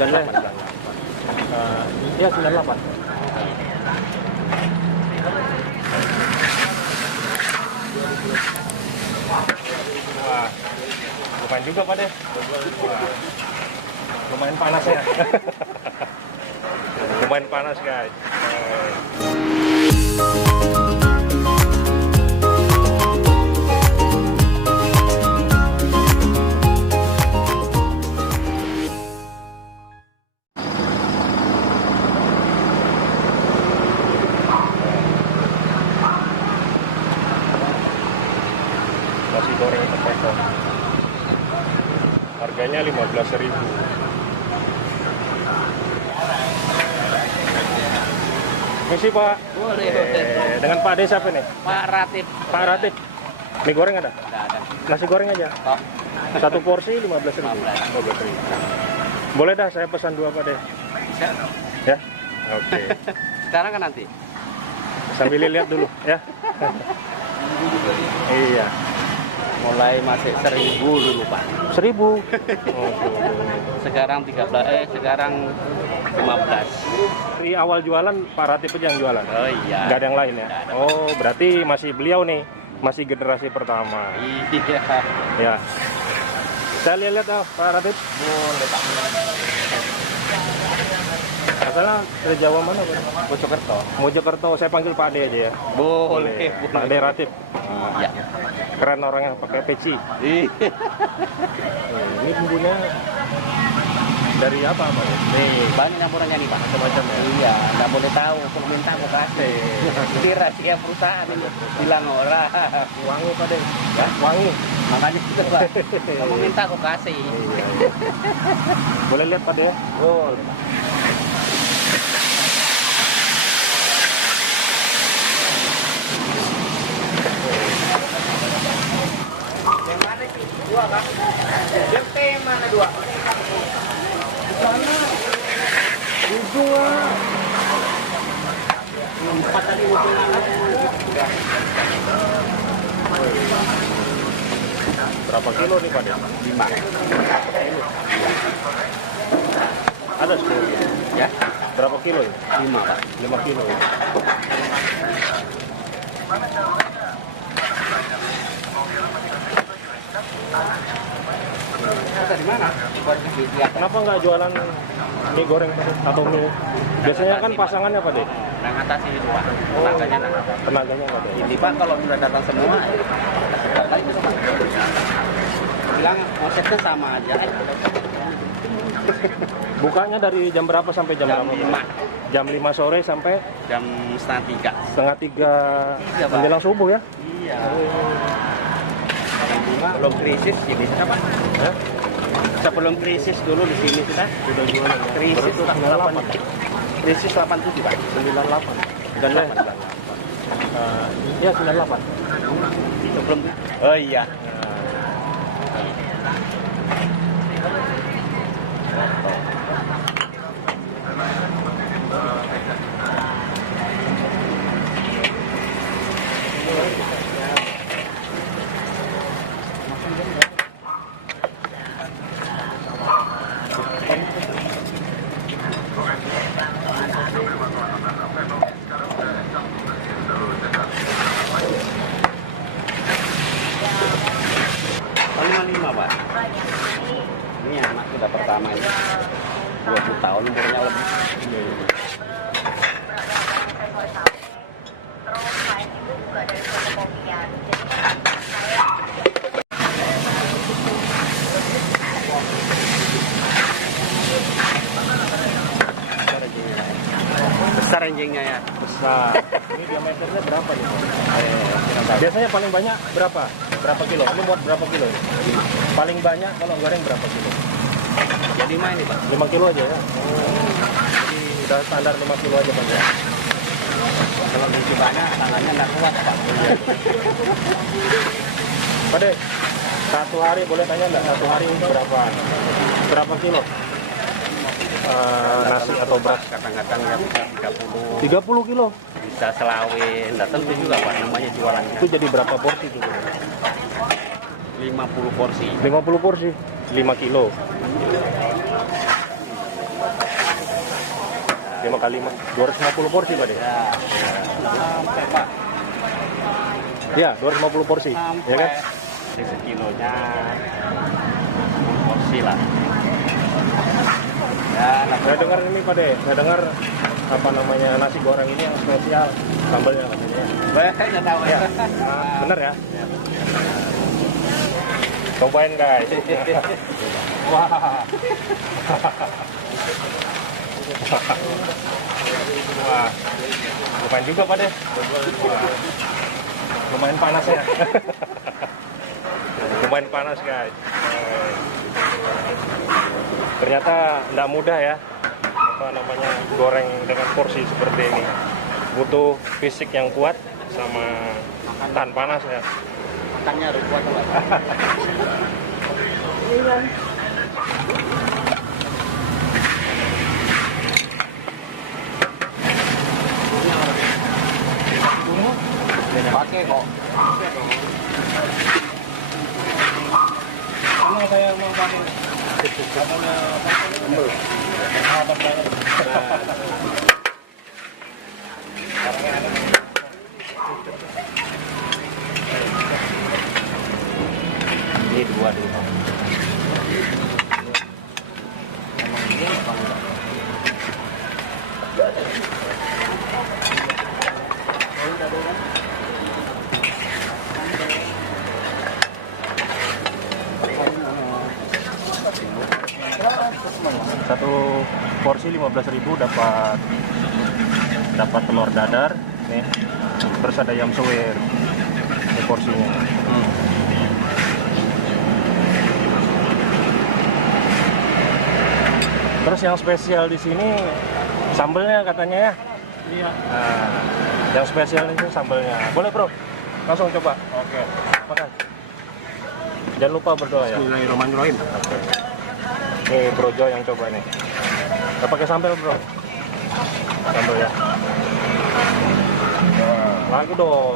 Ya 98. Wah, lumayan juga Pak deh. Lumayan panas ya. Lumayan panas guys. Nasi goreng tepung. Harganya 15.000. Misi Pak. Boleh. Dengan Pak Ade siapa nih? Pak Ratib. Pak Ratib. Mie goreng ada? Nggak ada. Nasi goreng aja. Oh, Satu porsi 15.000. 15.000. Boleh dah saya pesan 2 Pak Ade. bisa. Ya. Oke. Sekarang kan nanti. Sambil lihat dulu ya. Iya. Mulai masih 1.000 dulu Pak. 1.000. Oh, Sekarang 13, sekarang 15. dari awal jualan Pak Ratib aja yang jualan. Oh iya. Nggak ada yang lain ya? Nggak ada. Oh, berarti masih beliau nih, masih generasi pertama. Iya. Ya. Saya lihat Pak Ratib. Boleh Pak. Asalnya dari Jawa mana Pak? Mojokerto. Mojokerto. Saya panggil Pak Ade aja ya. Boleh. Pak Ade Ratib. Ya. Keren orangnya, pakai peci. Iya. Ini bumbunya dari apa Pak? Nih, banyak campurannya nih Pak. Macam-macam ya. Iya, nggak boleh tahu. Kalau minta aku kasih. Ini rahasia perusahaan ini. Bilang orang. Wangi Pak Ade. Ya? Wangi. Makanya itu Pak. Kamu minta aku kasih. Iya. Boleh lihat Pak Ade ya? Boleh. Dua kan? DP mana dua? Sana. Dua. Empat tadi Berapa kilo nih Pak Ade? 5. Kilo. Ada 10 kilo. Ya? Berapa kilo ya? 5 Pak. 5 kilo ya? Kata di mana? Kenapa nggak jualan mie goreng atau mie? Biasanya kan pasangannya Pak De? Nah, ngatasi itu Pak. Tenaganya nah. Tenaganya nggak ada. Ini Pak kalau sudah datang semua, lagi itu Pak. Bilang konsepnya sama aja. Bukanya dari jam berapa sampai jam Jam berapa? 5. Jam 5 sore sampai Jam setengah 3. setengah 3 Pak. menjelang subuh ya? Iya. Belum krisis ini apa? Ya? Sebelum krisis dulu di sini kita Sudah jualan ya? krisis Baru 98. Krisis 87 Pak. 98. 98. Ya 98. Sebelum oh iya. Pak. Ini anak sudah pertama ini 20 tahun umurnya lebih. Besar anjingnya ya. Besar. Ini diameternya berapa nih? Biasanya paling banyak berapa? Berapa kilo? Ini buat berapa kilo? Paling banyak kalau goreng berapa kilo? Jadi mana ini Pak? 5 kilo aja ya? Jadi udah standar 5 kilo aja Pak ya? Kalau biji banyak tangannya nggak kuat Pak. Pak De, satu hari boleh tanya nggak? Satu hari berapa kilo? Nasi atau beras? Kadang-kadang ya bisa 30. 30 kilo? Bisa selawin. Nah, tentu juga Pak namanya jualannya. Itu jadi berapa porsi tuh? 50 porsi. 50 porsi? 5 kilo? 5 kali 5, 250 porsi Pak deh. Ya. Sampai Pak. Ya, 250 porsi. Ya kan? Sampai sekilonya 10 porsi lah. Ya, Saya dengar ini Pak deh, saya dengar apa namanya nasi goreng ini yang spesial sambalnya katanya. Banyak tahu ya. Bener ya? Cobain guys. Wah. Wah. Lumayan juga Pak deh. Lumayan panas ya. Lumayan panas guys. Ternyata nggak mudah ya, apa namanya goreng dengan porsi seperti ini. Butuh fisik yang kuat sama tahan panas ya. Makannya harus kuat Pak. Pakai kok. Karena saya mau pakai ini dua dulu. Satu porsi 15.000 dapat telur dadar nih, terus ada ayam suwir ini porsinya. Terus yang spesial di sini sambelnya katanya ya. Iya. Nah, yang spesial ini sambelnya. Boleh bro, langsung coba. Oke. Makan. Jangan lupa berdoa ya. Bismillahirrahmanirrahim. Nih Bro Jo yang coba nih. Gak pakai sambal bro. Sambal ya. Lagi dong.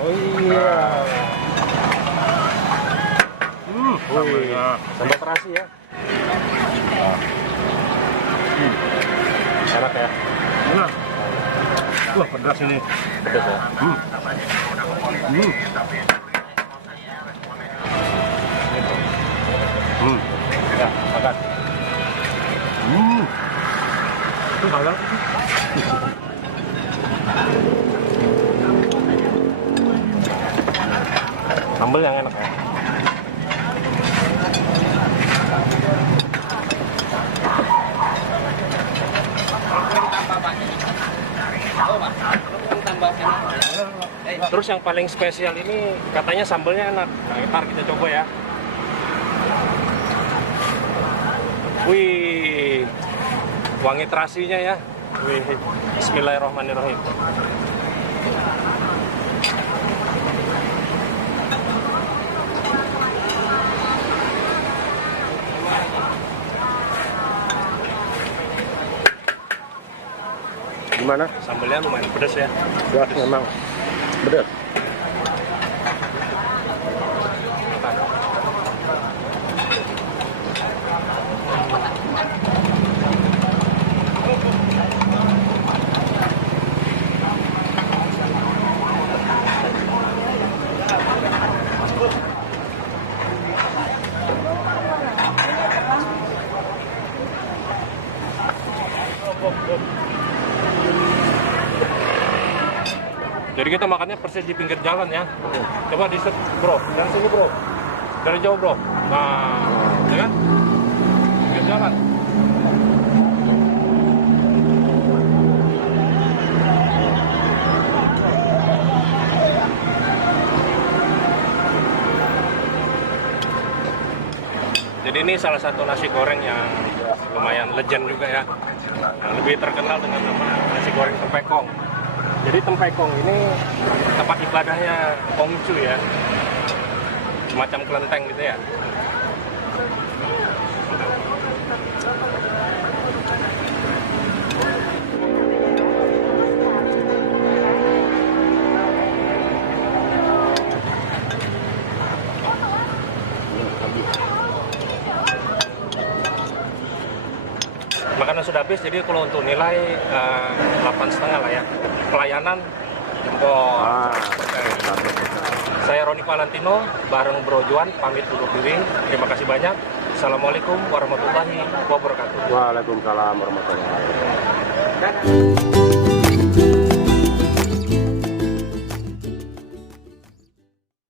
Oh iya. Sambal terasi ya. Enak ya. Enak. Wah, pedas ini. Pedas ya. Ya, makan. Itu halal. Sambal yang enak ya. Terus yang paling spesial ini katanya sambalnya enak. Nah, ntar kita coba ya. Wih, wangi terasinya ya. Wih, bismillahirrahmanirrahim. Gimana? Sambalnya lumayan pedas ya. Ya, memang. Pedas. Jadi kita makannya persis di pinggir jalan ya. Coba di set bro, dari sini bro, dari jauh bro. Nah, ya kan? Pinggir jalan. Jadi ini salah satu nasi goreng yang lumayan legend juga ya. Nah, lebih terkenal dengan nama nasi goreng Tempekong. Jadi Tempekong ini tempat ibadahnya Konghucu ya, semacam kelenteng gitu ya. Makanan sudah habis, jadi kalau untuk nilai 8,5 lah ya. Pelayanan jempol. Saya Roni Valentino bareng Bro Juan pamit undur diri. Terima kasih banyak. Assalamualaikum warahmatullahi wabarakatuh. Waalaikumsalam warahmatullahi wabarakatuh.